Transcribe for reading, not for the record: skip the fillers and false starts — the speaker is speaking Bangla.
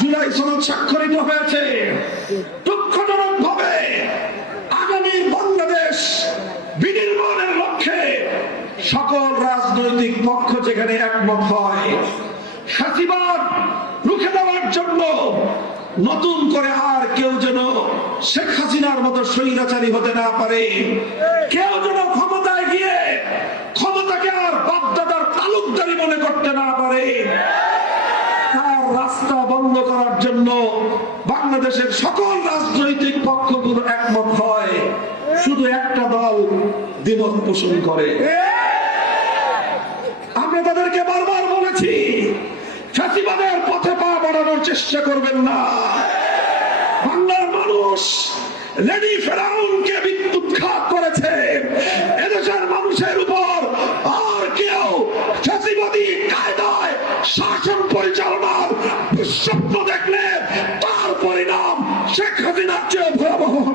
জুলাই সনদ স্বাক্ষরিত হয়েছে। দুঃখজনক ভাবে আগামী বাংলাদেশ বিনির্মাণের লক্ষ্যে সকল রাজনৈতিক পক্ষ যেখানে একমত হয়, ফ্যাসিবাদ রুখে দেওয়ার জন্য নতুন করে আর কেউ যেন শেখ হাসিনার মতো স্বৈরাচারী হতে না পারে, কেউ যেন ক্ষমতায় গিয়ে ক্ষমতাকে আর বাপদাদার তালুকদারি মনে করতে না পারে, তার রাস্তা বন্ধ করার জন্য বাংলাদেশের সকল রাজনৈতিক পক্ষগুলো একমত হয়, শুধু একটা দল দ্বিমত পোষণ করে। আমরা তাদেরকে বারবার বলেছি, ফ্যাসিবাদের পথে পা বাড়ানোর চেষ্টা করবেন না। বাংলার মানুষ লেডি ফেরাউনকে উৎখাত করেছে। এদেশের মানুষের উপর আর কেউ ফ্যাসিবাদী কায়দায় শাসন পরিচালনার দুঃস্বপ্ন দেখলে তার পরিণাম শেখ হাসিনার চেয়ে ভয়াবহ হবে।